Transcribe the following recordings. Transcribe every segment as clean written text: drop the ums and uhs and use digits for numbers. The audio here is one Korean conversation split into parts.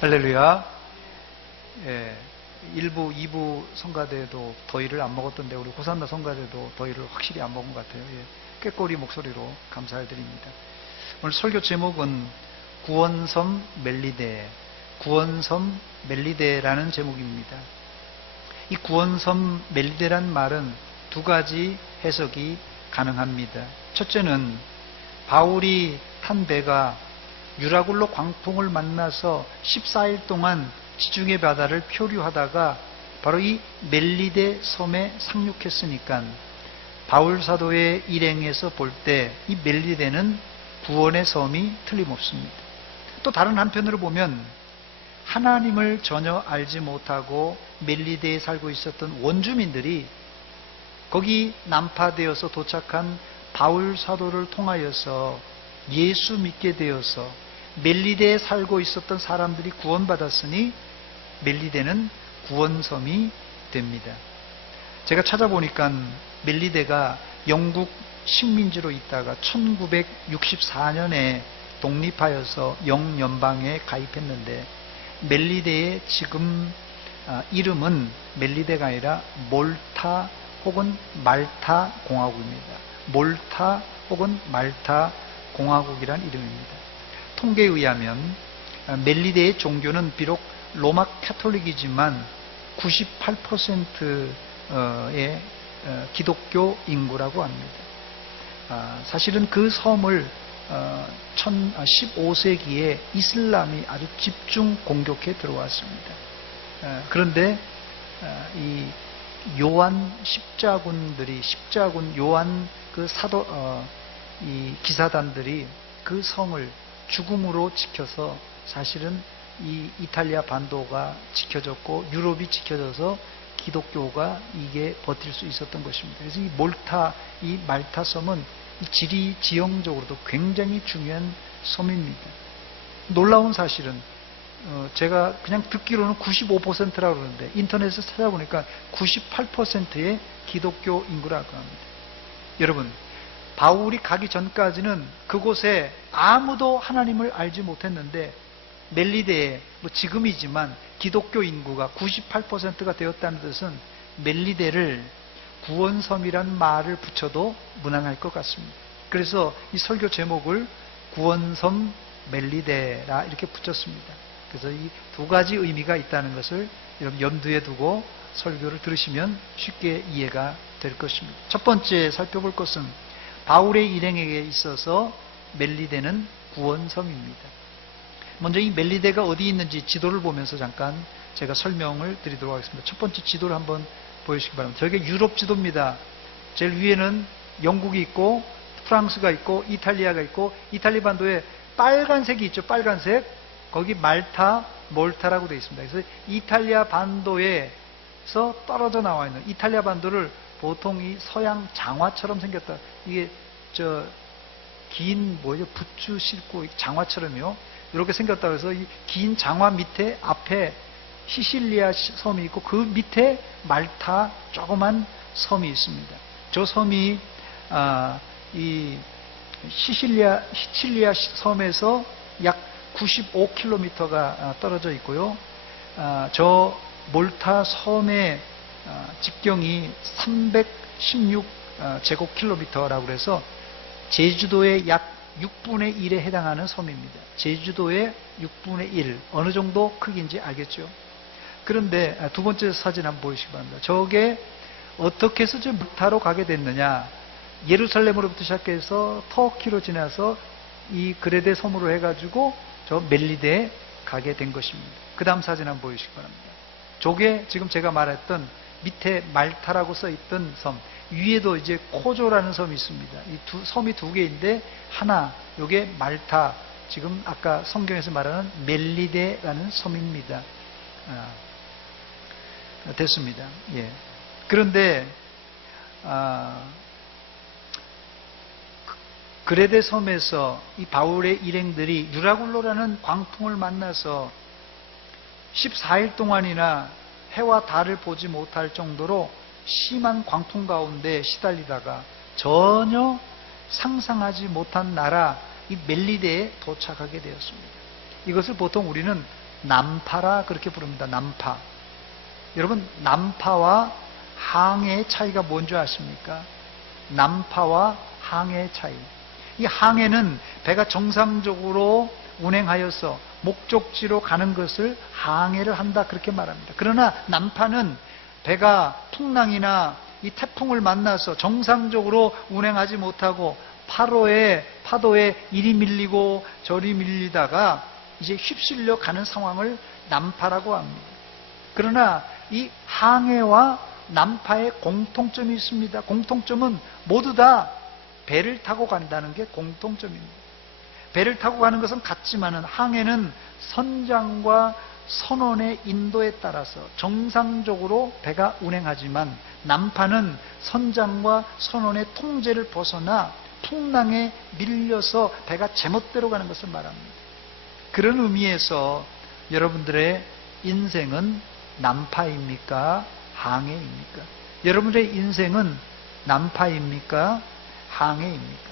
할렐루야. 예, 1부, 2부 성가대도 더위를 안 먹었던데 우리 호산나 성가대도 더위를 확실히 안 먹은 것 같아요. 예, 꾀꼬리 목소리로 감사드립니다. 오늘 설교 제목은 구원섬 멜리데, 구원섬 멜리데라는 제목입니다. 이 구원섬 멜리데란 말은 두 가지 해석이 가능합니다. 첫째는 바울이 탄 배가 유라굴로 광풍을 만나서 14일 동안 지중해 바다를 표류하다가 바로 이 멜리데 섬에 상륙했으니까 바울 사도의 일행에서 볼 때 이 멜리데는 구원의 섬이 틀림없습니다. 또 다른 한편으로 보면 하나님을 전혀 알지 못하고 멜리데에 살고 있었던 원주민들이 거기 난파되어서 도착한 바울 사도를 통하여서 예수 믿게 되어서 멜리데에 살고 있었던 사람들이 구원받았으니 멜리데는 구원섬이 됩니다. 제가 찾아보니까 멜리데가 영국 식민지로 있다가 1964년에 독립하여서 영연방에 가입했는데 멜리데의 지금 이름은 멜리데가 아니라 몰타 혹은 말타 공화국입니다. 몰타 혹은 말타 공화국이란 이름입니다. 통계에 의하면 멜리데의 종교는 비록 로마 카톨릭이지만 98%의 기독교 인구라고 합니다. 사실은 그 섬을 15세기에 이슬람이 아주 집중 공격해 들어왔습니다. 그런데 이 요한 십자군 요한 그 사도 이 기사단들이 그 성을 죽음으로 지켜서 사실은 이 이탈리아 반도가 지켜졌고 유럽이 지켜져서 기독교가 이게 버틸 수 있었던 것입니다. 그래서 이 말타 섬은 이 지리 지형적으로도 굉장히 중요한 섬입니다. 놀라운 사실은 제가 그냥 듣기로는 95%라고 그러는데 인터넷에서 찾아보니까 98%의 기독교 인구라고 합니다. 여러분, 바울이 가기 전까지는 그곳에 아무도 하나님을 알지 못했는데 멜리데에 지금이지만 기독교 인구가 98%가 되었다는 뜻은 멜리데를 구원섬이란 말을 붙여도 무난할 것 같습니다. 그래서 이 설교 제목을 구원섬 멜리데라 이렇게 붙였습니다. 그래서 이 두 가지 의미가 있다는 것을 여러분 염두에 두고 설교를 들으시면 쉽게 이해가 될 것입니다. 첫 번째 살펴볼 것은 바울의 일행에게 있어서 멜리데는 구원섬입니다. 먼저 이 멜리데가 어디 있는지 지도를 보면서 잠깐 제가 설명을 드리도록 하겠습니다. 첫 번째 지도를 한번 보여주시기 바랍니다. 저게 유럽 지도입니다. 제일 위에는 영국이 있고 프랑스가 있고 이탈리아가 있고 이탈리아 반도에 빨간색이 있죠. 빨간색. 거기 말타, 몰타라고 되어 있습니다. 그래서 이탈리아 반도에서 떨어져 나와 있는 이탈리아 반도를 보통 이 서양 장화처럼 생겼다. 이게 긴 붓줄 싣고 장화처럼요. 이렇게 생겼다고 해서 이 긴 장화 밑에 앞에 시실리아 섬이 있고 그 밑에 말타 조그만 섬이 있습니다. 저 섬이 이 시칠리아 섬에서 약 95km가 떨어져 있고요. 저 몰타 섬의 직경이 316 제곱킬로미터라고 그래서 제주도의 약 6분의 1에 해당하는 섬입니다. 제주도의 6분의 1. 어느 정도 크기인지 알겠죠? 그런데 두 번째 사진 한번 보시기 바랍니다. 저게 어떻게 해서 저 몰타로 가게 됐느냐. 예루살렘으로부터 시작해서 터키로 지나서 이 그레데 섬으로 해가지고 저 멜리데에 가게 된 것입니다. 그 다음 사진 한번 보시기 바랍니다. 저게 지금 제가 말했던 밑에 말타라고 써있던 섬, 위에도 이제 코조라는 섬이 있습니다. 이 섬이 두 개인데 하나, 요게 말타, 지금 아까 성경에서 말하는 멜리데라는 섬입니다. 됐습니다. 예. 그런데 그레데 섬에서 이 바울의 일행들이 유라굴로라는 광풍을 만나서 14일 동안이나 해와 달을 보지 못할 정도로 심한 광풍 가운데 시달리다가 전혀 상상하지 못한 나라 이 멜리데에 도착하게 되었습니다. 이것을 보통 우리는 남파라 그렇게 부릅니다. 남파. 여러분, 남파와 항해의 차이가 뭔지 아십니까? 남파와 항해의 차이. 이 항해는 배가 정상적으로 운행하여서 목적지로 가는 것을 항해를 한다 그렇게 말합니다. 그러나 남파는 배가 풍랑이나 이 태풍을 만나서 정상적으로 운행하지 못하고 파도에 이리 밀리고 저리 밀리다가 이제 휩쓸려 가는 상황을 남파라고 합니다. 그러나 이 항해와 남파의 공통점이 있습니다. 공통점은 모두 다 배를 타고 간다는 게 공통점입니다. 배를 타고 가는 것은 같지만은 항해는 선장과 선원의 인도에 따라서 정상적으로 배가 운행하지만 남파는 선장과 선원의 통제를 벗어나 풍랑에 밀려서 배가 제멋대로 가는 것을 말합니다. 그런 의미에서 여러분들의 인생은 남파입니까? 항해입니까? 여러분의 인생은 남파입니까? 항해입니까?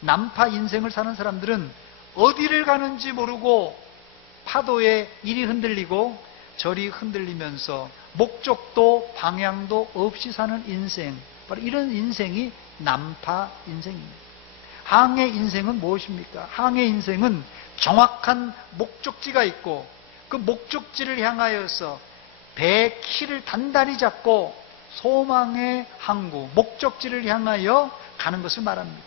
남파 인생을 사는 사람들은 어디를 가는지 모르고 파도에 이리 흔들리고 저리 흔들리면서 목적도 방향도 없이 사는 인생, 바로 이런 인생이 남파 인생입니다. 항해 인생은 무엇입니까? 항해 인생은 정확한 목적지가 있고 그 목적지를 향하여서 배의 키를 단단히 잡고 소망의 항구, 목적지를 향하여 가는 것을 말합니다.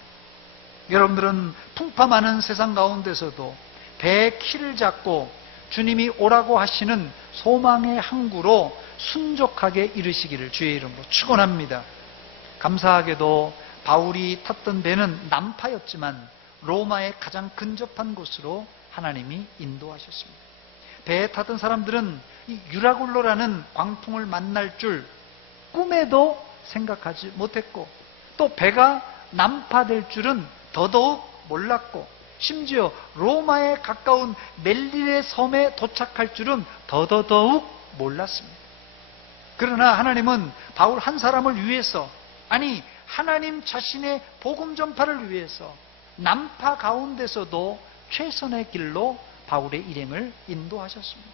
여러분들은 풍파 많은 세상 가운데서도 배의 키를 잡고 주님이 오라고 하시는 소망의 항구로 순종하게 이르시기를 주의 이름으로 축원합니다. 감사하게도 바울이 탔던 배는 남파였지만 로마의 가장 근접한 곳으로 하나님이 인도하셨습니다. 배에 탔던 사람들은 이 유라굴로라는 광풍을 만날 줄 꿈에도 생각하지 못했고 또 배가 남파될 줄은 더더욱 몰랐고 심지어 로마에 가까운 멜리네 섬에 도착할 줄은 더더욱 몰랐습니다. 그러나 하나님은 바울 한 사람을 위해서, 아니 하나님 자신의 복음 전파를 위해서 남파 가운데서도 최선의 길로 바울의 일행을 인도하셨습니다.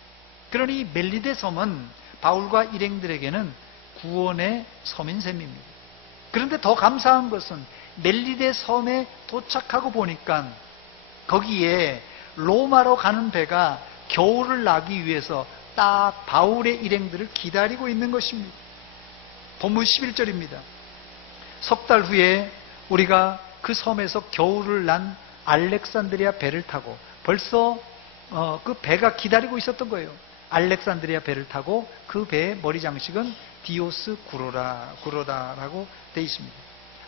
그러니 멜리네 섬은 바울과 일행들에게는 구원의 섬인 셈입니다. 그런데 더 감사한 것은 멜리네 섬에 도착하고 보니까 거기에 로마로 가는 배가 겨울을 나기 위해서 딱 바울의 일행들을 기다리고 있는 것입니다. 본문 11절입니다. 석 달 후에 우리가 그 섬에서 겨울을 난 알렉산드리아 배를 타고 벌써 그 배가 기다리고 있었던 거예요. 알렉산드리아 배를 타고 그 배의 머리 장식은 디오스 구로다라고 되어 있습니다.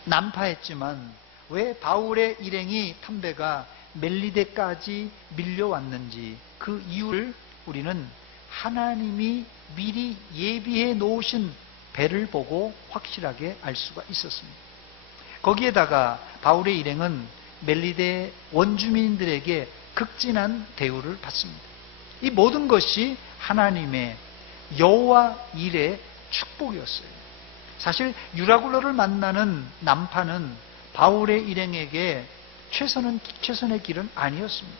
난파했지만 왜 바울의 일행이 탄 배가 멜리데까지 밀려왔는지 그 이유를 우리는 하나님이 미리 예비해 놓으신 배를 보고 확실하게 알 수가 있었습니다. 거기에다가 바울의 일행은 멜리데 원주민들에게 극진한 대우를 받습니다. 이 모든 것이 하나님의 여호와 일의 축복이었어요. 사실 유라굴로를 만나는 남파는 바울의 일행에게 최선의 길은 아니었습니다.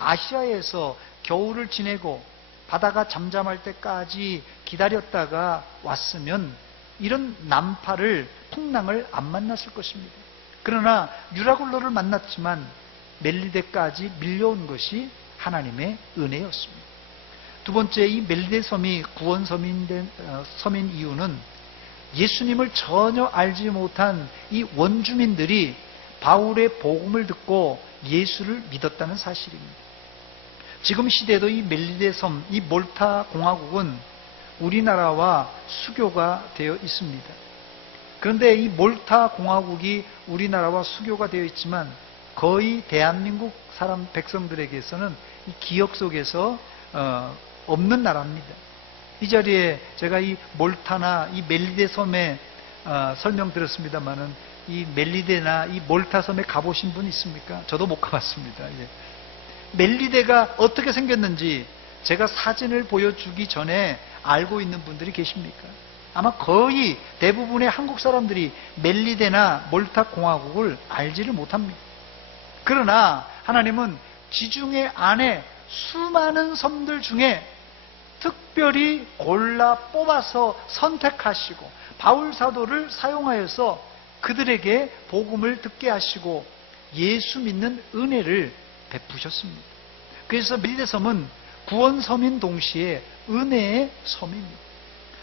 아시아에서 겨울을 지내고 바다가 잠잠할 때까지 기다렸다가 왔으면 이런 남파를, 풍랑을 안 만났을 것입니다. 그러나 유라굴로를 만났지만 멜리데까지 밀려온 것이 하나님의 은혜였습니다. 두 번째, 이 멜리데 섬이 구원 섬인 이유는 예수님을 전혀 알지 못한 이 원주민들이 바울의 복음을 듣고 예수를 믿었다는 사실입니다. 지금 시대도 이 멜리데 섬, 이 몰타 공화국은 우리나라와 수교가 되어 있습니다. 그런데 이 몰타 공화국이 우리나라와 수교가 되어 있지만 거의 대한민국 백성들에게서는 이 기억 속에서 없는 나라입니다. 이 자리에 제가 이 몰타나 이 멜리데 섬에 설명드렸습니다만은 이 멜리데나 이 몰타 섬에 가보신 분 있습니까? 저도 못 가봤습니다. 예. 멜리데가 어떻게 생겼는지 제가 사진을 보여주기 전에 알고 있는 분들이 계십니까? 아마 거의 대부분의 한국 사람들이 멜리데나 몰타 공화국을 알지를 못합니다. 그러나 하나님은 지중해 안에 수많은 섬들 중에 특별히 골라 뽑아서 선택하시고 바울 사도를 사용하여서 그들에게 복음을 듣게 하시고 예수 믿는 은혜를 베푸셨습니다. 그래서 멜리데 섬은 구원섬인 동시에 은혜의 섬입니다.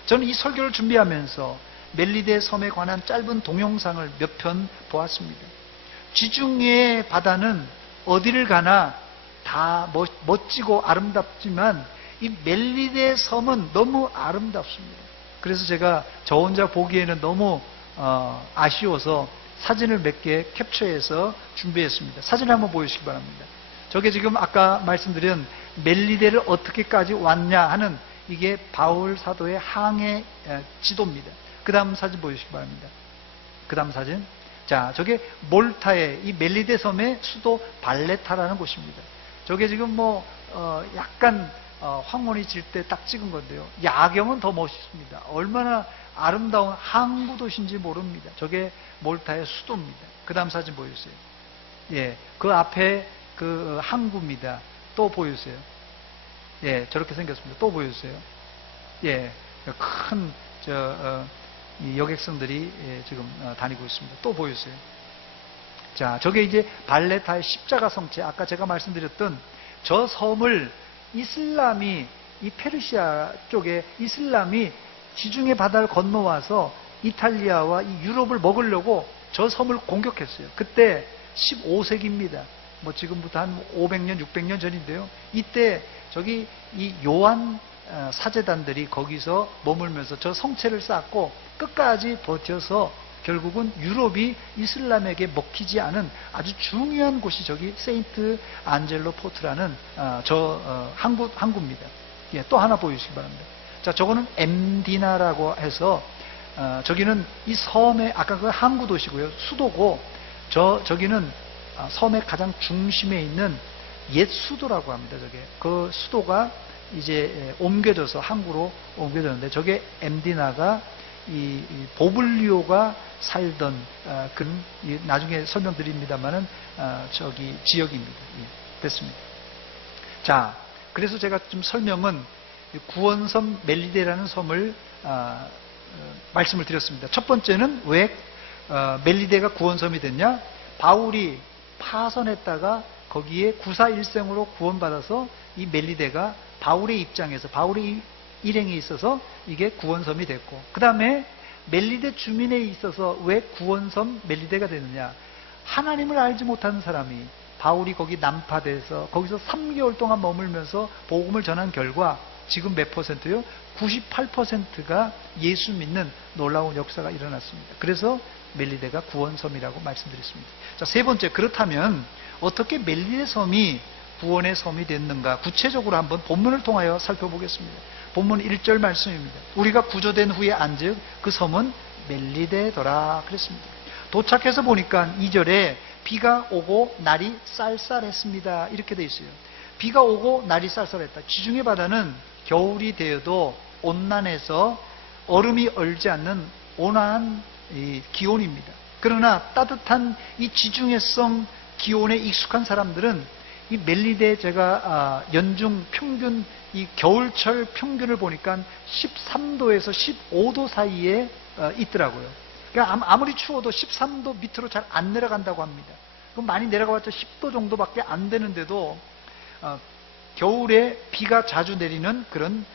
저는 이 설교를 준비하면서 멜리데 섬에 관한 짧은 동영상을 몇 편 보았습니다. 지중해 바다는 어디를 가나 다 멋지고 아름답지만 이 멜리데 섬은 너무 아름답습니다. 그래서 제가 저 혼자 보기에는 너무 아쉬워서 사진을 몇 개 캡처해서 준비했습니다. 사진 한번 보여주시기 바랍니다. 저게 지금 아까 말씀드린 멜리데를 어떻게까지 왔냐 하는 이게 바울 사도의 항해 지도입니다. 그 다음 사진 보여주시기 바랍니다. 그 다음 사진. 자, 저게 몰타의 이 멜리데 섬의 수도 발레타라는 곳입니다. 저게 지금 약간 황혼이 질 때 딱 찍은 건데요. 야경은 더 멋있습니다. 얼마나 아름다운 항구 도시인지 모릅니다. 저게 몰타의 수도입니다. 그 다음 사진 보여주세요. 예, 그 앞에 그 항구입니다. 또 보여주세요. 예, 저렇게 생겼습니다. 또 보여주세요. 예, 큰 이 여객선들이 지금 다니고 있습니다. 또 보여주세요. 자, 저게 이제 발레타의 십자가 성체. 아까 제가 말씀드렸던 저 섬을 이슬람이, 이 페르시아 쪽에 이슬람이 지중해 바다를 건너와서 이탈리아와 이 유럽을 먹으려고 저 섬을 공격했어요. 그때 15세기입니다. 지금부터 한 500년, 600년 전인데요. 이때 저기 이 요한 사제단들이 거기서 머물면서 저 성체를 쌓고 끝까지 버텨서 결국은 유럽이 이슬람에게 먹히지 않은 아주 중요한 곳이 저기 세인트 안젤로 포트라는 항구입니다. 예, 또 하나 보여주시기 바랍니다. 자, 저거는 엠디나라고 해서 저기는 이 섬의 아까 그 항구 도시고요, 수도고 저기는 섬의 가장 중심에 있는 옛 수도라고 합니다. 저게 그 수도가 이제 옮겨져서 항구로 옮겨졌는데 저게 엠디나가 이 보블리오가 살던 그런 나중에 설명드립니다만은 저기 지역입니다. 예, 됐습니다. 자, 그래서 제가 좀 설명은 구원섬 멜리데라는 섬을 말씀을 드렸습니다. 첫 번째는 왜 멜리데가 구원섬이 됐냐? 바울이 파선했다가 거기에 구사일생으로 구원받아서 이 멜리데가 바울의 입장에서 바울의 일행에 있어서 이게 구원섬이 됐고, 그 다음에 멜리데 주민에 있어서 왜 구원섬 멜리데가 됐느냐? 하나님을 알지 못하는 사람이 바울이 거기 난파돼서 거기서 3개월 동안 머물면서 복음을 전한 결과 지금 몇 퍼센트요? 98%가 예수 믿는 놀라운 역사가 일어났습니다. 그래서 멜리데가 구원섬이라고 말씀드렸습니다. 자, 세 번째, 그렇다면 어떻게 멜리데 섬이 구원의 섬이 됐는가? 구체적으로 한번 본문을 통하여 살펴보겠습니다. 본문 1절 말씀입니다. 우리가 구조된 후에 안즉 그 섬은 멜리데더라 그랬습니다. 도착해서 보니까 2절에 비가 오고 날이 쌀쌀했습니다. 이렇게 돼 있어요. 비가 오고 날이 쌀쌀했다. 지중해 바다는 겨울이 되어도 온난해서 얼음이 얼지 않는 온화한 기온입니다. 그러나 따뜻한 이 지중해성 기온에 익숙한 사람들은 이 멜리데 제가 연중 평균 이 겨울철 평균을 보니까 13도에서 15도 사이에 있더라고요. 그러니까 아무리 추워도 13도 밑으로 잘 안 내려간다고 합니다. 그럼 많이 내려가봤자 10도 정도밖에 안 되는데도 겨울에 비가 자주 내리는 그런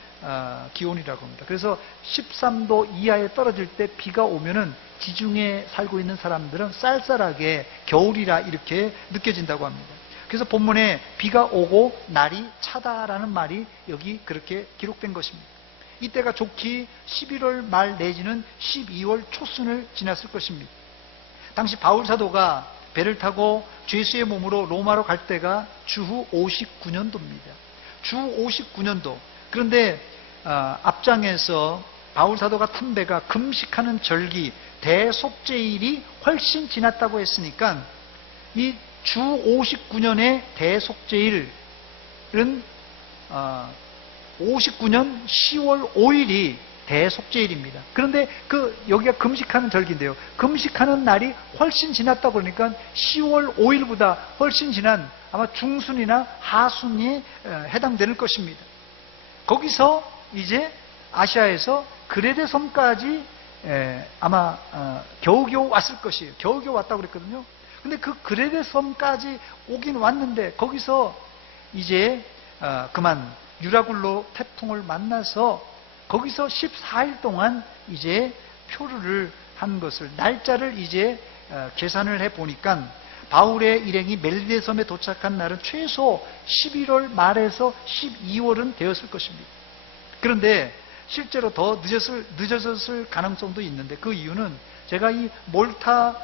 기온이라고 합니다. 그래서 13도 이하에 떨어질 때 비가 오면은 지중해에 살고 있는 사람들은 쌀쌀하게 겨울이라 이렇게 느껴진다고 합니다. 그래서 본문에 비가 오고 날이 차다라는 말이 여기 그렇게 기록된 것입니다. 이때가 좋기 11월 말 내지는 12월 초순을 지났을 것입니다. 당시 바울 사도가 배를 타고 죄수의 몸으로 로마로 갈 때가 주후 59년도입니다. 주후 59년도. 그런데 앞장에서 바울 사도가 탄 배가 금식하는 절기 대속죄일이 훨씬 지났다고 했으니까 이 주 59년의 대속죄일은 59년 10월 5일이 대속죄일입니다. 그런데 여기가 금식하는 절기인데요. 금식하는 날이 훨씬 지났다 그러니까 10월 5일보다 훨씬 지난 아마 중순이나 하순에 해당되는 것입니다. 거기서 이제 아시아에서 그레데 섬까지 아마 겨우겨우 왔을 것이에요. 겨우겨우 왔다고 그랬거든요. 근데 그 그레데 섬까지 오긴 왔는데 거기서 이제 그만 유라굴로 태풍을 만나서 거기서 14일 동안 이제 표류를 한 것을 날짜를 이제 계산을 해 보니까 바울의 일행이 멜리데 섬에 도착한 날은 최소 11월 말에서 12월은 되었을 것입니다. 그런데 실제로 더 늦어졌을 가능성도 있는데 그 이유는 제가 이 몰타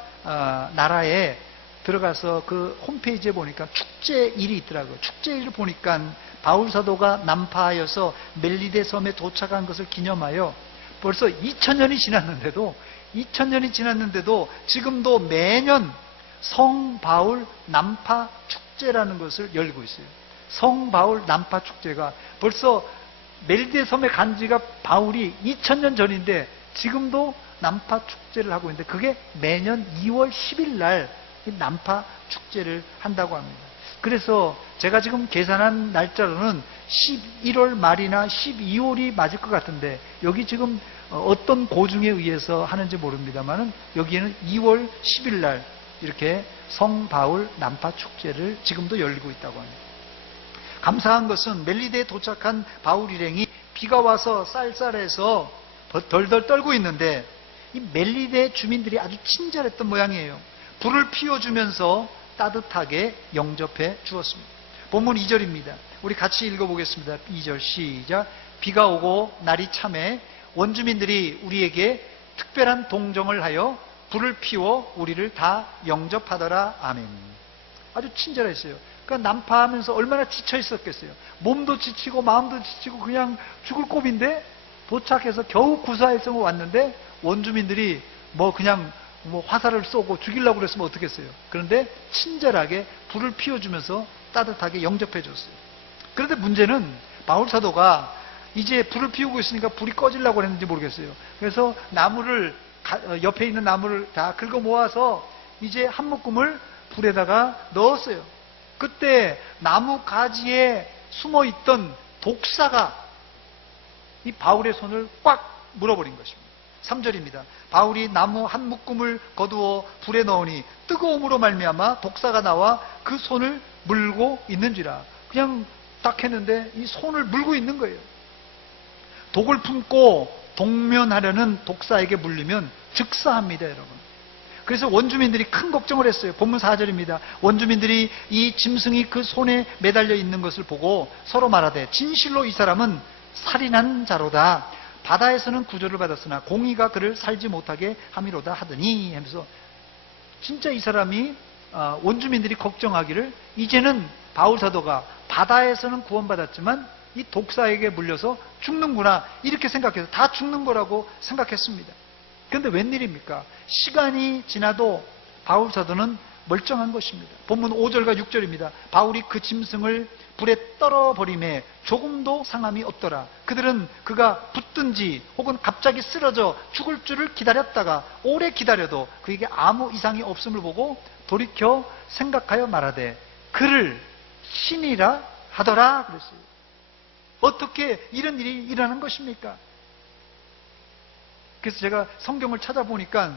나라에 들어가서 그 홈페이지에 보니까 축제일이 있더라고요. 축제일을 보니까 바울 사도가 난파하여서 멜리데 섬에 도착한 것을 기념하여 벌써 2000년이 지났는데도 지금도 매년 성바울 난파 축제라는 것을 열고 있어요. 성바울 난파 축제가 벌써 멜리데 섬에 간 지가 바울이 2000년 전인데 지금도 난파 축제를 하고 있는데 그게 매년 2월 10일 날 난파 축제를 한다고 합니다. 그래서 제가 지금 계산한 날짜로는 11월 말이나 12월이 맞을 것 같은데 여기 지금 어떤 고증에 의해서 하는지 모릅니다만은 여기에는 2월 10일 날 이렇게 성바울 난파 축제를 지금도 열리고 있다고 합니다. 감사한 것은 멜리데에 도착한 바울 일행이 비가 와서 쌀쌀해서 덜덜 떨고 있는데 이 멜리데 주민들이 아주 친절했던 모양이에요. 불을 피워주면서 따뜻하게 영접해 주었습니다. 본문 2절입니다. 우리 같이 읽어보겠습니다. 2절 시작. 비가 오고 날이 참해 원주민들이 우리에게 특별한 동정을 하여 불을 피워 우리를 다 영접하더라. 아멘. 아주 친절했어요. 그러니까 난파하면서 얼마나 지쳐 있었겠어요. 몸도 지치고 마음도 지치고 그냥 죽을 꼽인데 도착해서 겨우 구사해서 왔는데 원주민들이 그냥 화살을 쏘고 죽이려고 그랬으면 어떻겠어요. 그런데 친절하게 불을 피워주면서 따뜻하게 영접해 줬어요. 그런데 문제는 바울 사도가 이제 불을 피우고 있으니까 불이 꺼지려고 했는지 모르겠어요. 그래서 옆에 있는 나무를 다 긁어 모아서 이제 한 묶음을 불에다가 넣었어요. 그때 나무 가지에 숨어 있던 독사가 이 바울의 손을 꽉 물어버린 것입니다. 3절입니다. 바울이 나무 한 묶음을 거두어 불에 넣으니 뜨거움으로 말미암아 독사가 나와 그 손을 물고 있는지라. 그냥 딱 했는데 이 손을 물고 있는 거예요. 독을 품고 동면하려는 독사에게 물리면 즉사합니다, 여러분. 그래서 원주민들이 큰 걱정을 했어요. 본문 4절입니다. 원주민들이 이 짐승이 그 손에 매달려 있는 것을 보고 서로 말하되 진실로 이 사람은 살인한 자로다. 바다에서는 구조를 받았으나 공의가 그를 살지 못하게 함이로다 하더니 하면서 진짜 이 사람이 원주민들이 걱정하기를 이제는 바울 사도가 바다에서는 구원받았지만 이 독사에게 물려서 죽는구나 이렇게 생각해서 다 죽는 거라고 생각했습니다. 그런데 웬일입니까? 시간이 지나도 바울 사도는 멀쩡한 것입니다. 본문 5절과 6절입니다. 바울이 그 짐승을 불에 떨어버림에 조금도 상함이 없더라. 그들은 그가 붙든지 혹은 갑자기 쓰러져 죽을 줄을 기다렸다가 오래 기다려도 그에게 아무 이상이 없음을 보고 돌이켜 생각하여 말하되 그를 신이라 하더라 그랬어요. 어떻게 이런 일이 일어나는 것입니까? 그래서 제가 성경을 찾아보니까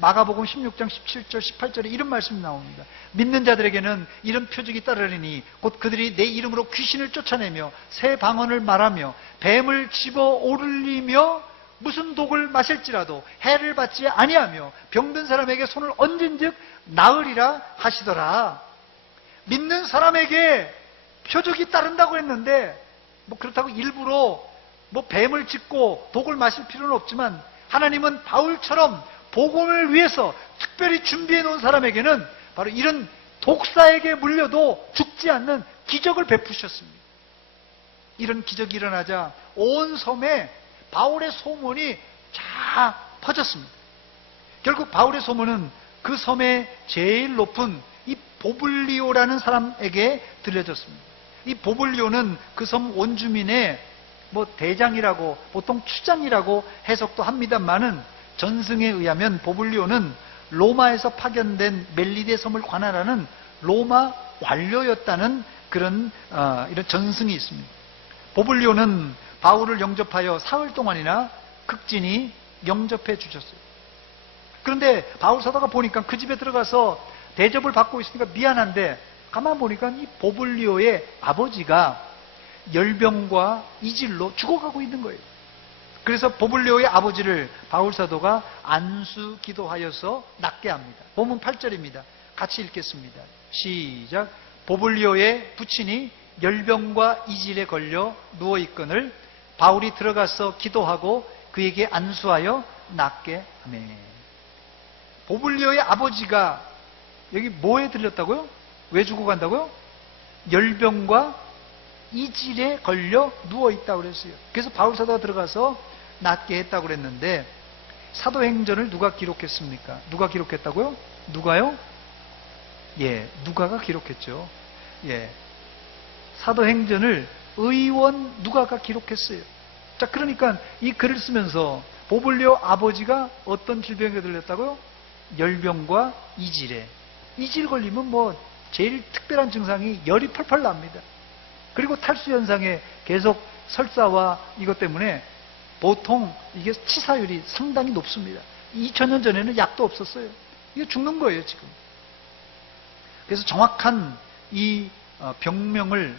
마가복음 16장 17절 18절에 이런 말씀이 나옵니다. 믿는 자들에게는 이런 표적이 따르리니 곧 그들이 내 이름으로 귀신을 쫓아내며 새 방언을 말하며 뱀을 집어 오르리며 무슨 독을 마실지라도 해를 받지 아니하며 병든 사람에게 손을 얹은즉 나으리라 하시더라. 믿는 사람에게 표적이 따른다고 했는데 그렇다고 일부러 뱀을 짚고 독을 마실 필요는 없지만 하나님은 바울처럼 복음을 위해서 특별히 준비해 놓은 사람에게는 바로 이런 독사에게 물려도 죽지 않는 기적을 베푸셨습니다. 이런 기적이 일어나자 온 섬에 바울의 소문이 쫙 퍼졌습니다. 결국 바울의 소문은 그 섬의 제일 높은 이 보블리오라는 사람에게 들려졌습니다. 이 보블리오는 그 섬 원주민의 뭐 대장이라고 보통 추장이라고 해석도 합니다만은 전승에 의하면 보블리오는 로마에서 파견된 멜리데 섬을 관할하는 로마 관료였다는 그런 이런 전승이 있습니다. 보블리오는 바울을 영접하여 사흘 동안이나 극진히 영접해 주셨어요. 그런데 바울 사도가 보니까 그 집에 들어가서 대접을 받고 있으니까 미안한데 가만 보니까 이 보블리오의 아버지가 열병과 이질로 죽어가고 있는 거예요. 그래서 보블리오의 아버지를 바울 사도가 안수 기도하여서 낫게 합니다. 본문 8절입니다. 같이 읽겠습니다. 시작. 보블리오의 부친이 열병과 이질에 걸려 누워있거늘 바울이 들어가서 기도하고 그에게 안수하여 낫게 하매. 보블리오의 아버지가 여기 뭐에 들렸다고요? 왜 죽어간다고요? 열병과 이질에 걸려 누워있다고 그랬어요. 그래서 바울 사도가 들어가서 낫게 했다고 그랬는데 사도행전을 누가 기록했습니까? 누가 기록했다고요? 누가요? 예, 누가가 기록했죠. 예, 사도행전을 의원 누가가 기록했어요. 자, 그러니까 이 글을 쓰면서 보블리오 아버지가 어떤 질병에 들렸다고요? 열병과 이질에. 이질 걸리면 뭐 제일 특별한 증상이 열이 펄펄 납니다. 그리고 탈수 현상에 계속 설사와 이것 때문에 보통 이게 치사율이 상당히 높습니다. 2000년 전에는 약도 없었어요. 이게 죽는 거예요, 지금. 그래서 정확한 이 병명을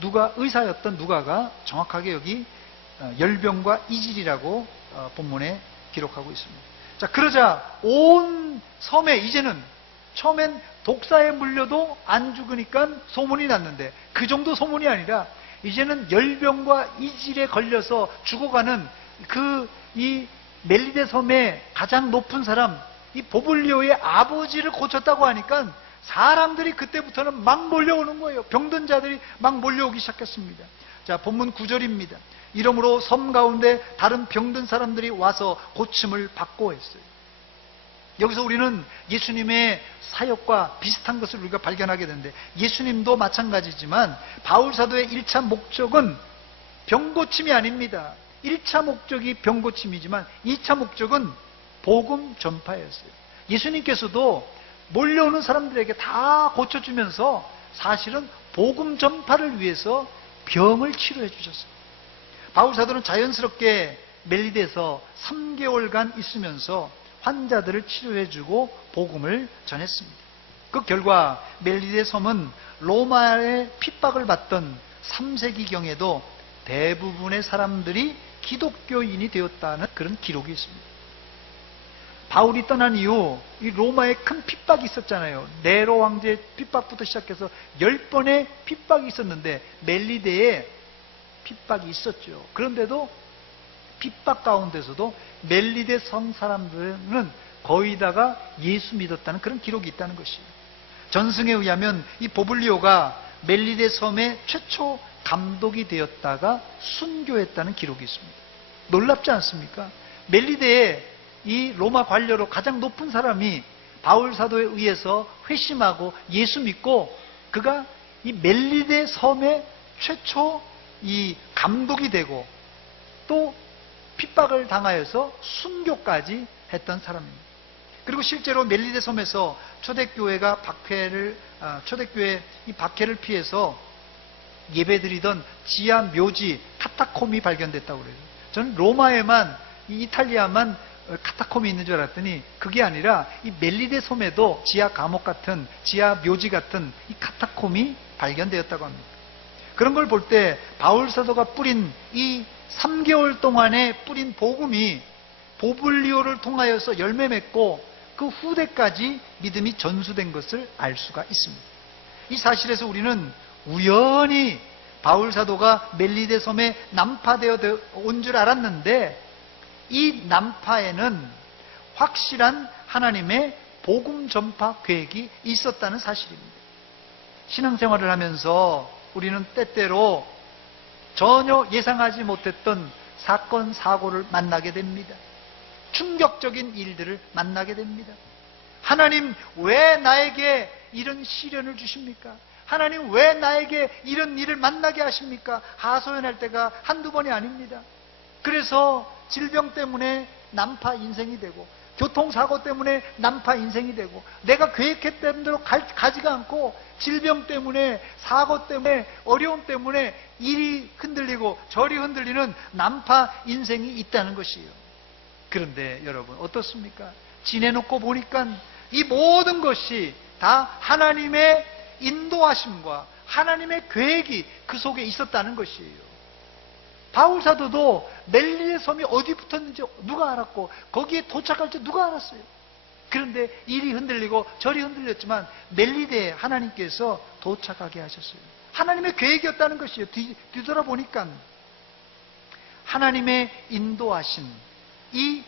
누가 의사였던 누가가 정확하게 여기 열병과 이질이라고 본문에 기록하고 있습니다. 자, 그러자 온 섬에 이제는 처음엔 독사에 물려도 안 죽으니까 소문이 났는데 그 정도 소문이 아니라 이제는 열병과 이질에 걸려서 죽어가는 이 멜리데 섬의 가장 높은 사람, 이 보블리오의 아버지를 고쳤다고 하니까 사람들이 그때부터는 막 몰려오는 거예요. 병든 자들이 막 몰려오기 시작했습니다. 자, 본문 9절입니다. 이러므로 섬 가운데 다른 병든 사람들이 와서 고침을 받고 했어요. 여기서 우리는 예수님의 사역과 비슷한 것을 우리가 발견하게 되는데 예수님도 마찬가지지만 바울 사도의 1차 목적은 병고침이 아닙니다. 1차 목적이 병고침이지만 2차 목적은 복음 전파였어요. 예수님께서도 몰려오는 사람들에게 다 고쳐주면서 사실은 복음 전파를 위해서 병을 치료해 주셨어요. 바울 사도는 자연스럽게 멜리데에서 3개월간 있으면서 환자들을 치료해주고 복음을 전했습니다. 그 결과 멜리데 섬은 로마의 핍박을 받던 3세기경에도 대부분의 사람들이 기독교인이 되었다는 그런 기록이 있습니다. 바울이 떠난 이후 이 로마에 큰 핍박이 있었잖아요. 네로 왕제의 핍박부터 시작해서 10번의 핍박이 있었는데 멜리데에 핍박이 있었죠. 그런데도 핍박 가운데서도 멜리데 성 사람들은 거의 다가 예수 믿었다는 그런 기록이 있다는 것이에요. 전승에 의하면 이 보블리오가 멜리데 섬의 최초 감독이 되었다가 순교했다는 기록이 있습니다. 놀랍지 않습니까? 멜리데의 이 로마 관료로 가장 높은 사람이 바울 사도에 의해서 회심하고 예수 믿고 그가 이 멜리데 섬의 최초 이 감독이 되고 또 핍박을 당하여서 순교까지 했던 사람입니다. 그리고 실제로 멜리데 섬에서 초대교회가 초대교회 이 박해를 피해서 예배드리던 지하 묘지 카타콤이 발견됐다고 그래요. 저는 로마에만 이탈리아만 카타콤이 있는 줄 알았더니 그게 아니라 이 멜리데 섬에도 지하 감옥 같은 지하 묘지 같은 이 카타콤이 발견되었다고 합니다. 그런 걸 볼 때 바울 사도가 뿌린 이 3개월 동안에 뿌린 복음이 보블리오를 통하여서 열매 맺고 그 후대까지 믿음이 전수된 것을 알 수가 있습니다. 이 사실에서 우리는 우연히 바울 사도가 멜리데 섬에 난파되어 온 줄 알았는데 이 난파에는 확실한 하나님의 복음 전파 계획이 있었다는 사실입니다. 신앙생활을 하면서 우리는 때때로 전혀 예상하지 못했던 사건, 사고를 만나게 됩니다. 충격적인 일들을 만나게 됩니다. 하나님, 왜 나에게 이런 시련을 주십니까? 하나님 왜 나에게 이런 일을 만나게 하십니까? 하소연할 때가 한두 번이 아닙니다. 그래서 질병 때문에 난파 인생이 되고, 교통사고 때문에 난파 인생이 되고, 내가 계획했던 대로 가지가 않고 질병 때문에, 사고 때문에, 어려움 때문에 이리 흔들리고 저리 흔들리는 난파 인생이 있다는 것이에요. 그런데 여러분 어떻습니까? 지내놓고 보니까 이 모든 것이 다 하나님의 인도하심과 하나님의 계획이 그 속에 있었다는 것이에요. 바울 사도도 멜리의 섬이 어디 붙었는지 누가 알았고 거기에 도착할 줄 누가 알았어요. 그런데 이리 흔들리고 저리 흔들렸지만 멜리대에 하나님께서 도착하게 하셨어요. 하나님의 계획이었다는 것이에요. 뒤돌아보니까 하나님의 인도하신 이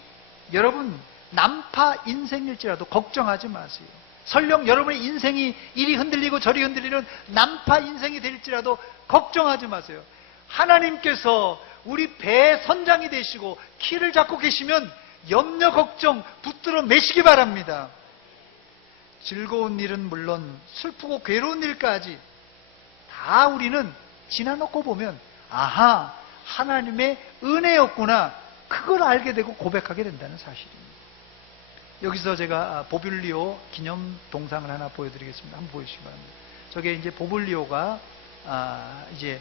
여러분 난파 인생일지라도 걱정하지 마세요. 설령 여러분의 인생이 이리 흔들리고 저리 흔들리는 난파 인생이 될지라도 걱정하지 마세요. 하나님께서 우리 배의 선장이 되시고 키를 잡고 계시면 염려 걱정 붙들어 매시기 바랍니다. 즐거운 일은 물론 슬프고 괴로운 일까지 다 우리는 지나놓고 보면 아하, 하나님의 은혜였구나, 그걸 알게 되고 고백하게 된다는 사실입니다. 여기서 제가 보블리오 기념 동상을 하나 보여드리겠습니다. 한번 보여주시기 바랍니다. 저게 이제 보블리오가 이제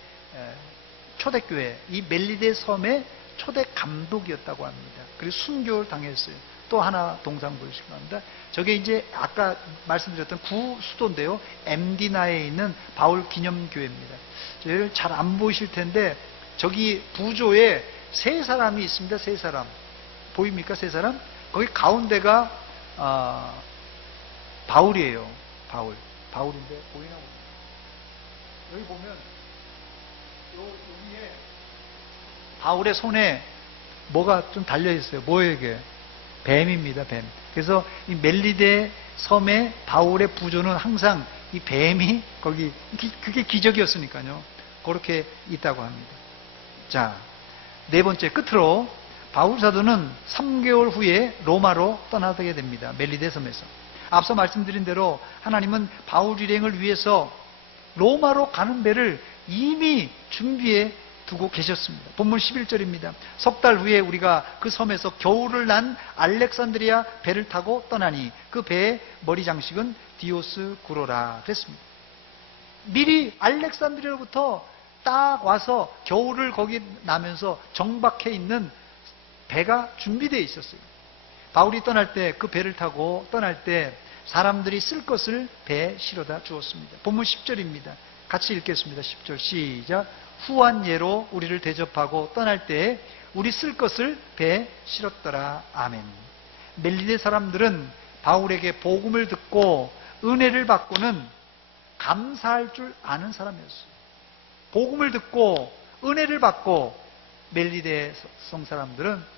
초대교회, 이 멜리데 섬의 초대 감독이었다고 합니다. 그리고 순교를 당했어요. 또 하나 동상 보여주시기 바랍니다. 저게 이제 아까 말씀드렸던 구수도인데요. 엠디나에 있는 바울 기념교회입니다. 저희를 잘 안 보이실 텐데 저기 부조에 세 사람이 있습니다. 세 사람. 보입니까? 세 사람? 거기 가운데가 바울이에요. 바울인데 보이나 보세요. 여기 보면 여기에 바울의 손에 뭐가 좀 달려있어요. 뭐예요 이게? 뱀입니다. 뱀. 그래서 이 멜리데 섬의 바울의 부조는 항상 이 뱀이 거기, 그게 기적이었으니까요. 그렇게 있다고 합니다. 자, 네 번째 끝으로 바울 사도는 3개월 후에 로마로 떠나게 됩니다. 멜리데 섬에서. 앞서 말씀드린 대로 하나님은 바울 일행을 위해서 로마로 가는 배를 이미 준비해 두고 계셨습니다. 본문 11절입니다. 석 달 후에 우리가 그 섬에서 겨울을 난 알렉산드리아 배를 타고 떠나니 그 배의 머리 장식은 디오스구로라 그랬습니다. 미리 알렉산드리아로부터 딱 와서 겨울을 거기 나면서 정박해 있는 배가 준비되어 있었어요. 바울이 떠날 때 그 배를 타고 떠날 때 사람들이 쓸 것을 배에 실어다 주었습니다. 본문 10절입니다. 같이 읽겠습니다. 10절 시작. 후한 예로 우리를 대접하고 떠날 때에 우리 쓸 것을 배에 실었더라. 아멘. 멜리데 사람들은 바울에게 복음을 듣고 은혜를 받고는 감사할 줄 아는 사람이었어요. 복음을 듣고 은혜를 받고 멜리데 성 사람들은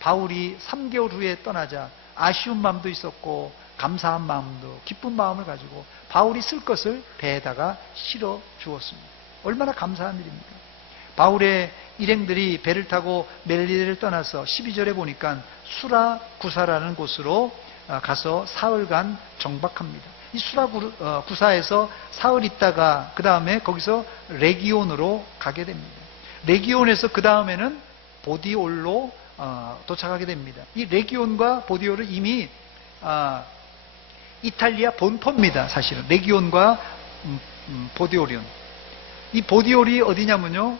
바울이 3개월 후에 떠나자 아쉬운 마음도 있었고 감사한 마음도, 기쁜 마음을 가지고 바울이 쓸 것을 배에다가 실어 주었습니다. 얼마나 감사한 일입니까? 바울의 일행들이 배를 타고 멜리데를 떠나서 12절에 보니까 수라구사라는 곳으로 가서 사흘간 정박합니다. 이 수라구사에서 사흘 있다가 그 다음에 거기서 레기온으로 가게 됩니다. 레기온에서 그 다음에는 보디올로 도착하게 됩니다. 이 레기온과 보디올은 이미 이탈리아 본토입니다. 사실은 레기온과 보디올은 이 보디올이 어디냐면요,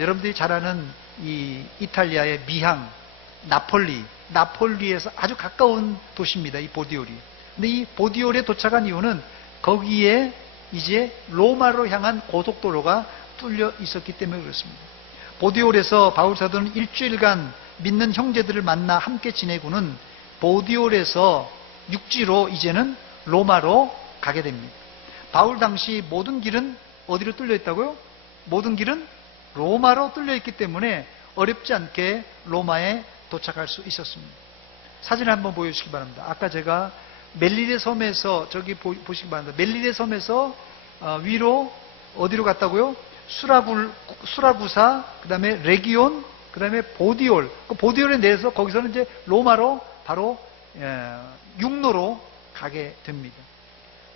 여러분들이 잘 아는 이 이탈리아의 미항 나폴리에서 아주 가까운 도시입니다. 이 보디올이. 근데 이 보디올에 도착한 이유는 거기에 이제 로마로 향한 고속도로가 뚫려 있었기 때문에 그렇습니다. 보디올에서 바울 사도는 일주일간 믿는 형제들을 만나 함께 지내고는 보디올에서 육지로 이제는 로마로 가게 됩니다. 바울 당시 모든 길은 어디로 뚫려 있다고요? 모든 길은 로마로 뚫려 있기 때문에 어렵지 않게 로마에 도착할 수 있었습니다. 사진을 한번 보여주시기 바랍니다. 아까 제가 멜리데 섬에서 저기 보시기 바랍니다. 멜리데 섬에서 위로 어디로 갔다고요? 수라구사, 그 다음에 레기온, 그 다음에 보디올. 그 보디올에 내려서 거기서는 이제 로마로 바로 육로로 가게 됩니다.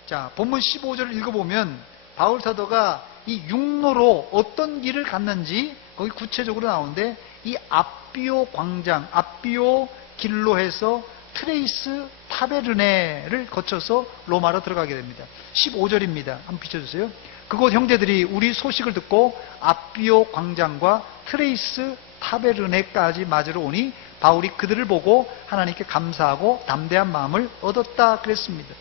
자, 본문 15절을 읽어보면 바울 사도가 이 육로로 어떤 길을 갔는지 거기 구체적으로 나오는데, 이 앞비오 광장, 앞비오 길로 해서 트레이스 타베르네를 거쳐서 로마로 들어가게 됩니다. 15절입니다. 한번 비춰주세요. 그곳 형제들이 우리 소식을 듣고 앞비오 광장과 트레이스 타베르네까지 맞으러 오니 바울이 그들을 보고 하나님께 감사하고 담대한 마음을 얻었다 그랬습니다.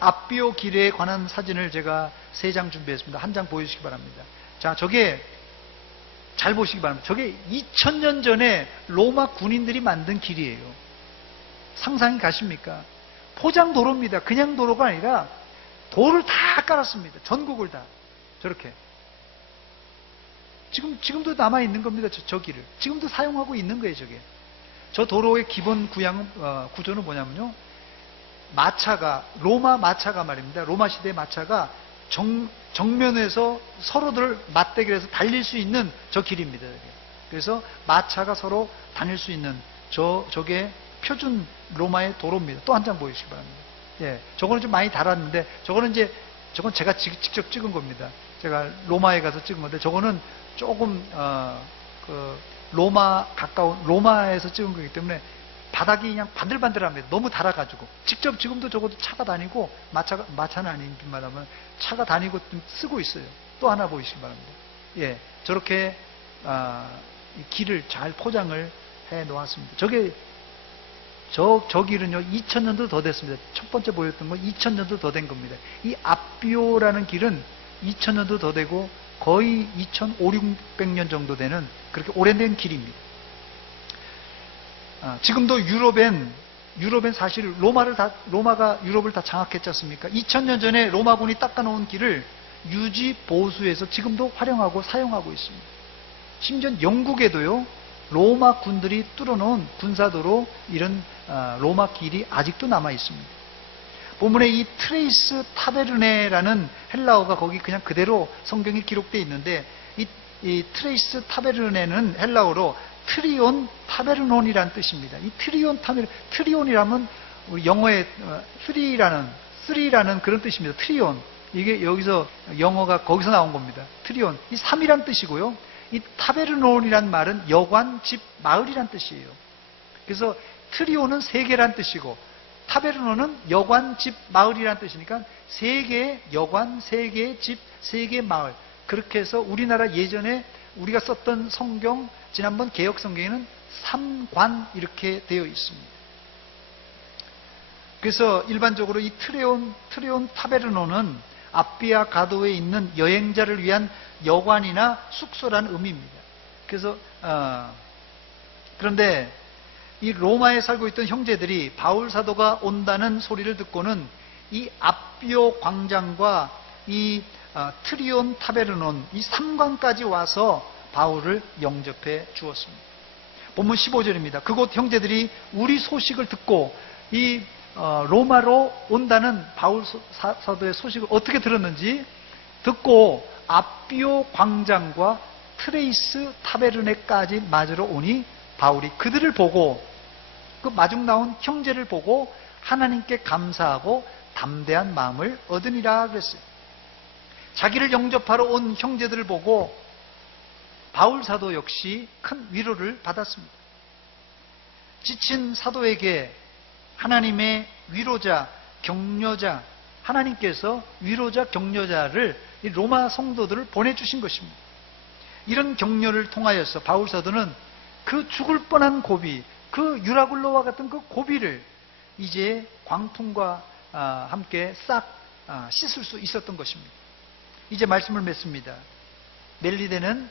앞비오 길에 관한 사진을 제가 3장 준비했습니다. 한 장 보여주시기 바랍니다. 자, 저게 잘 보시기 바랍니다. 저게 2000년 전에 로마 군인들이 만든 길이에요. 상상이 가십니까? 포장 도로입니다. 그냥 도로가 아니라 돌을 다 깔았습니다. 전국을 다. 저렇게. 지금도 남아있는 겁니다. 저 길을. 지금도 사용하고 있는 거예요, 저게. 저 도로의 기본 구조는 뭐냐면요. 마차가, 로마 마차가 말입니다. 로마 시대의 마차가 정면에서 서로들 맞대결해서 달릴 수 있는 저 길입니다. 그래서 마차가 서로 다닐 수 있는 저게 표준 로마의 도로입니다. 또 한 장 보여주시기 바랍니다. 예, 저거는 좀 많이 달았는데, 저건 제가 직접 찍은 겁니다. 제가 로마에 가서 찍은 건데, 저거는 조금, 로마에서 찍은 거기 때문에 바닥이 그냥 반들반들합니다. 너무 달아가지고. 직접 지금도 적어도 차가 다니고, 마차는 아니긴 말하면 차가 다니고 쓰고 있어요. 또 하나 보이시기 바랍니다. 예, 저렇게, 이 길을 잘 포장을 해 놓았습니다. 저 길은요, 2000년도 더 됐습니다. 첫 번째 보였던 건 2000년도 더 된 겁니다. 이 앞비오라는 길은 2000년도 더 되고, 거의 2500년 정도 되는 그렇게 오래된 길입니다. 지금도 유럽엔 사실 로마가 유럽을 다 장악했지 않습니까? 2000년 전에 로마군이 닦아놓은 길을 유지 보수해서 지금도 활용하고 사용하고 있습니다. 심지어 영국에도요, 로마 군들이 뚫어놓은 군사도로 이런 로마 길이 아직도 남아 있습니다. 본문에 이 트레이스 타베르네라는 헬라어가 거기 그냥 그대로 성경에 기록되어 있는데, 이 트레이스 타베르네는 헬라어로 트리온 타베르논이라는 뜻입니다. 이 트리온이라면 우리 영어의 3라는 그런 뜻입니다. 트리온. 이게 여기서 영어가 거기서 나온 겁니다. 트리온. 이 3이란 뜻이고요. 이 타베르논이란 말은 여관, 집, 마을이란 뜻이에요. 그래서 트리온은 3개란 뜻이고, 타베르논은 여관, 집, 마을이란 뜻이니까 3개의 여관, 3개의 집, 3개의 마을. 그렇게 해서 우리나라 예전에 우리가 썼던 성경, 지난번 개역 성경에는 3관 이렇게 되어 있습니다. 그래서 일반적으로 이 트레온 타베르논은 앞비아 가도에 있는 여행자를 위한 여관이나 숙소라는 의미입니다. 그래서 그런데 이 로마에 살고 있던 형제들이 바울 사도가 온다는 소리를 듣고는 이 앞비오 광장과 이 트리온 타베르논 이 3관까지 와서 바울을 영접해 주었습니다. 본문 15절입니다. 그곳 형제들이 우리 소식을 듣고 이 로마로 온다는 바울 사도의 소식을 어떻게 들었는지 듣고 앞비오 광장과 트레이스 타베르네까지 맞으러 오니 바울이 그들을 보고 그 마중 나온 형제를 보고 하나님께 감사하고 담대한 마음을 얻으니라 그랬어요. 자기를 영접하러 온 형제들을 보고 바울 사도 역시 큰 위로를 받았습니다. 지친 사도에게 하나님의 위로자, 격려자, 하나님께서 위로자, 격려자를 이 로마 성도들을 보내주신 것입니다. 이런 격려를 통하여서 바울 사도는 그 죽을 뻔한 고비, 그 유라굴로와 같은 그 고비를 이제 광풍과 함께 싹 씻을 수 있었던 것입니다. 이제 말씀을 맺습니다. 멜리데는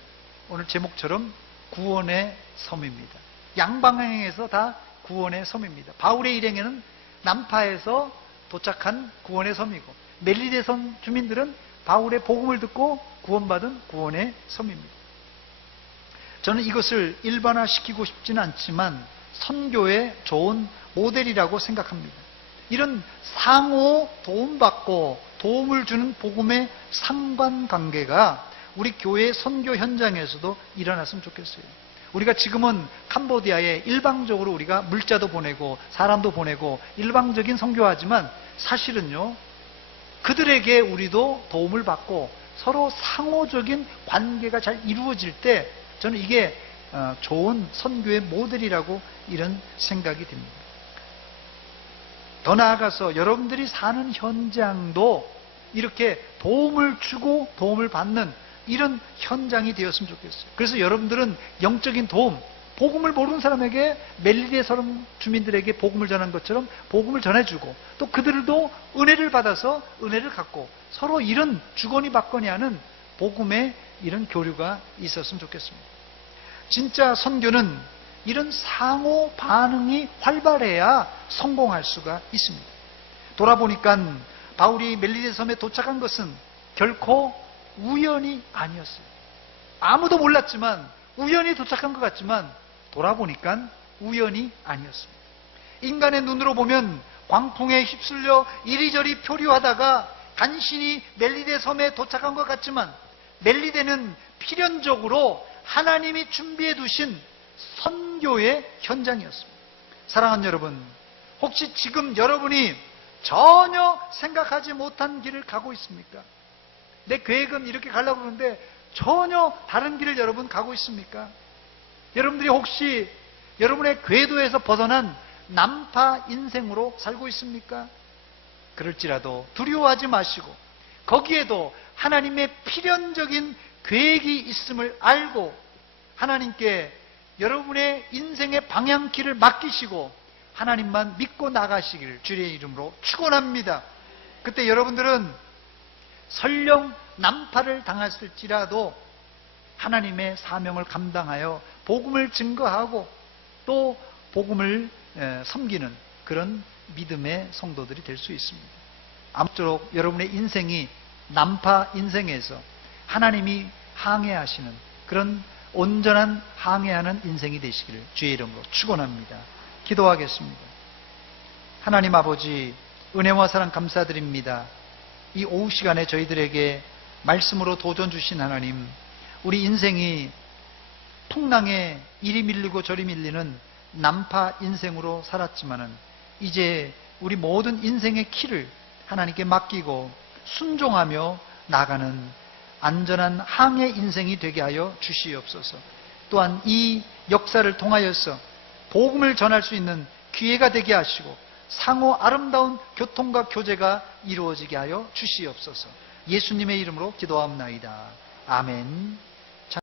오늘 제목처럼 구원의 섬입니다. 양방향에서 다 구원의 섬입니다. 바울의 일행에는 남파에서 도착한 구원의 섬이고, 멜리데 섬 주민들은 바울의 복음을 듣고 구원받은 구원의 섬입니다. 저는 이것을 일반화시키고 싶지는 않지만 선교의 좋은 모델이라고 생각합니다. 이런 상호 도움받고 도움을 주는 복음의 상관관계가 우리 교회 선교 현장에서도 일어났으면 좋겠어요. 우리가 지금은 캄보디아에 일방적으로 우리가 물자도 보내고 사람도 보내고 일방적인 선교하지만 사실은요, 그들에게 우리도 도움을 받고 서로 상호적인 관계가 잘 이루어질 때 저는 이게 좋은 선교의 모델이라고 이런 생각이 듭니다. 더 나아가서 여러분들이 사는 현장도 이렇게 도움을 주고 도움을 받는 이런 현장이 되었으면 좋겠어요. 그래서 여러분들은 영적인 도움, 복음을 모르는 사람에게 멜리데 섬 주민들에게 복음을 전한 것처럼 복음을 전해주고 또 그들도 은혜를 받아서 은혜를 갖고 서로 이런 주거니 받거니 하는 복음의 이런 교류가 있었으면 좋겠습니다. 진짜 선교는 이런 상호 반응이 활발해야 성공할 수가 있습니다. 돌아보니까 바울이 멜리데 섬에 도착한 것은 결코 우연이 아니었어요. 아무도 몰랐지만 우연히 도착한 것 같지만 돌아보니까 우연이 아니었습니다. 인간의 눈으로 보면 광풍에 휩쓸려 이리저리 표류하다가 간신히 멜리데 섬에 도착한 것 같지만 멜리데는 필연적으로 하나님이 준비해 두신 선교의 현장이었습니다. 사랑하는 여러분, 혹시 지금 여러분이 전혀 생각하지 못한 길을 가고 있습니까? 내 계획은 이렇게 가려고 그러는데 전혀 다른 길을 여러분 가고 있습니까? 여러분들이 혹시 여러분의 궤도에서 벗어난 난파 인생으로 살고 있습니까? 그럴지라도 두려워하지 마시고 거기에도 하나님의 필연적인 계획이 있음을 알고 하나님께 여러분의 인생의 방향키를 맡기시고 하나님만 믿고 나가시기를 주의 이름으로 축원합니다. 그때 여러분들은 설령 난파를 당했을지라도 하나님의 사명을 감당하여 복음을 증거하고 또 복음을 섬기는 그런 믿음의 성도들이 될 수 있습니다. 아무쪼록 여러분의 인생이 난파 인생에서 하나님이 항해하시는 그런 온전한 항해하는 인생이 되시기를 주의 이름으로 축원합니다. 기도하겠습니다. 하나님 아버지, 은혜와 사랑 감사드립니다. 이 오후 시간에 저희들에게 말씀으로 도전 주신 하나님, 우리 인생이 풍랑에 이리 밀리고 저리 밀리는 난파 인생으로 살았지만은 이제 우리 모든 인생의 키를 하나님께 맡기고 순종하며 나가는 안전한 항해 인생이 되게 하여 주시옵소서. 또한 이 역사를 통하여서 복음을 전할 수 있는 기회가 되게 하시고 상호 아름다운 교통과 교제가 이루어지게 하여 주시옵소서. 예수님의 이름으로 기도하옵나이다. 아멘.